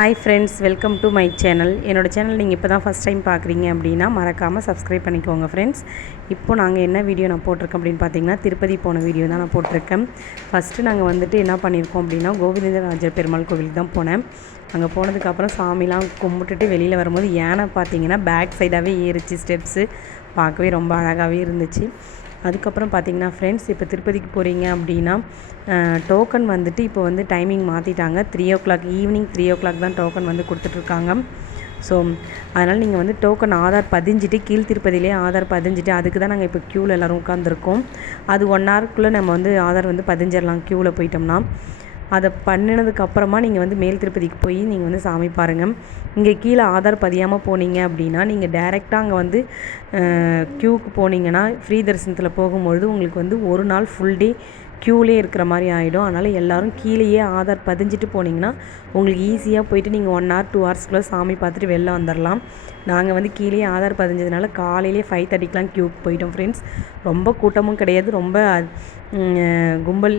Hi friends welcome to my channel என்னோடய channel நீங்கள் இப்போ தான் ஃபஸ்ட் டைம் பார்க்குறீங்க அப்படின்னா மறக்காமல் சப்ஸ்கிரைப் பண்ணிக்கோங்க ஃப்ரெண்ட்ஸ் இப்போ நாங்கள் என்ன வீடியோ நான் போட்டிருக்கோம் அப்படின்னு பார்த்தீங்கன்னா திருப்பதி போன வீடியோ தான் நான் போட்டிருக்கேன். ஃபஸ்ட்டு நாங்கள் வந்துட்டு என்ன பண்ணியிருக்கோம் அப்படின்னா கோவிந்தராஜர் பெருமாள் கோவிலுக்கு தான் போனேன். அங்கே போனதுக்கப்புறம் சாமிலாம் கும்பிட்டுட்டு வெளியில் வரும்போது யானை பார்த்தீங்கன்னா பேக் சைடாகவே ஏறிச்சு ஸ்டெப்ஸு பார்க்கவே ரொம்ப அழகாகவே இருந்துச்சு. அதுக்கப்புறம் பார்த்தீங்கன்னா ஃப்ரெண்ட்ஸ் இப்போ திருப்பதிக்கு போகிறீங்க அப்படின்னா டோக்கன் வந்துட்டு இப்போ வந்து டைமிங் மாற்றிட்டாங்க three o'clock evening three o'clock தான் டோக்கன் வந்து கொடுத்துட்ருக்காங்க. ஸோ அதனால் நீங்கள் வந்து டோக்கன் ஆதார் பதிஞ்சிட்டு கீழ் திருப்பதியிலே ஆதார் பதிஞ்சிட்டு அதுக்கு தான் நாங்கள் இப்போ க்யூவில் எல்லோரும் உட்காந்துருக்கோம் அது ஒன் ஹவருக்குள்ளே நம்ம வந்து ஆதார் வந்து பதிஞ்சிடலாம் க்யூவில் போயிட்டோம்னா. அதை பண்ணினதுக்கப்புறமா நீங்கள் வந்து மேல் திருப்பதிக்கு போய் நீங்கள் வந்து சாமி பாருங்கள் இங்கே கீழே ஆதார் பதியாமல் போனீங்க அப்படின்னா நீங்கள் டேரெக்டாக அங்கே வந்து க்யூக்கு போனீங்கன்னா ஃப்ரீ தரிசனத்தில் போகும்பொழுது உங்களுக்கு வந்து ஒரு நாள் ஃபுல் டே க்யூலே இருக்கிற மாதிரி ஆகிடும் அதனால் எல்லோரும் கீழேயே ஆதார் பதிஞ்சிட்டு போனீங்கன்னா உங்களுக்கு ஈஸியாக போயிட்டு நீங்கள் ஒன் ஹவர் டூ ஹவர்ஸ்க்குள்ளே சாமி பார்த்துட்டு வெளில வந்துடலாம் நாங்கள் வந்து கீழே ஆதார் பதிஞ்சதுனால காலையிலே ஃபைவ் தேர்ட்டிக்கெலாம் க்யூக்கு போயிட்டோம் ஃப்ரெண்ட்ஸ் ரொம்ப கூட்டமும் கிடையாது. ரொம்ப கும்பல்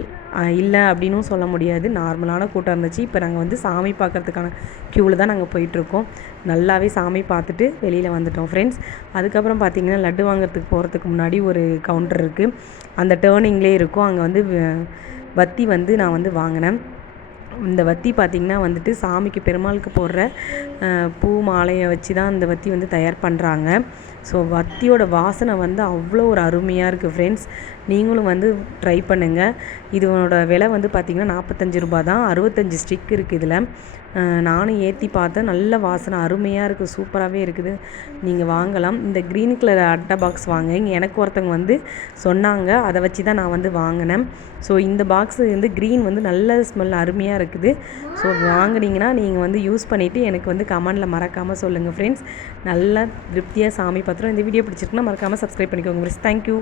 இல்லை அப்படின்னும் சொல்ல முடியாது. நார்மலான கூட்டம் இருந்துச்சு. இப்போ நாங்கள் வந்து சாமி பார்க்குறதுக்கான க்யூவில் தான் நாங்கள் போயிட்டுருக்கோம். நல்லாவே சாமி பார்த்துட்டு வெளியில் வந்துட்டோம் ஃப்ரெண்ட்ஸ் அதுக்கப்புறம் பார்த்திங்கன்னா லட்டு வாங்குறதுக்கு போகிறதுக்கு முன்னாடி ஒரு கவுண்டர் இருக்குது அந்த டேர்னிங்லேயே இருக்கும். அங்கே வந்து வத்தி வந்து நான் வந்து வாங்கினேன். இந்த வத்தி பார்த்திங்கன்னா வந்துட்டு சாமிக்கு பெருமாளுக்கு போடுற பூ மாலையை வச்சு தான் இந்த வத்தி வந்து தயார் பண்ணுறாங்க ஸோ வத்தியோட வாசனை வந்து அவ்வளோ ஒரு அருமையாக இருக்குது ஃப்ரெண்ட்ஸ் நீங்களும் வந்து ட்ரை பண்ணுங்கள் இதனோட விலை வந்து பார்த்திங்கன்னா நாற்பத்தஞ்சு ரூபா தான். அறுபத்தஞ்சி ஸ்டிக் இருக்குது இதில். நானும் ஏற்றி பார்த்தேன். நல்ல வாசனை அருமையாக இருக்குது சூப்பராகவே இருக்குது. நீங்கள் வாங்கலாம். இந்த க்ரீன் கலர் அட்டை பாக்ஸ் வாங்க. இங்கே எனக்கு ஒருத்தவங்க வந்து சொன்னாங்க. அதை வச்சு தான் நான் வந்து வாங்கினேன். ஸோ இந்த பாக்ஸ் வந்து க்ரீன் வந்து நல்ல ஸ்மெல் அருமையாக இருக்குது ஸோ வாங்கினீங்கன்னா நீங்கள் வந்து யூஸ் பண்ணிவிட்டு எனக்கு வந்து கமெண்டில் மறக்காமல் சொல்லுங்கள் ஃப்ரெண்ட்ஸ் நல்லா திருப்தியாக சாமி பத்திரம் இந்த வீடியோ பிடிச்சிருக்குன்னா மறக்காமல் சப்ஸ்கிரைப் பண்ணிக்கோங்க ஃப்ரெண்ட்ஸ் தேங்க்யூ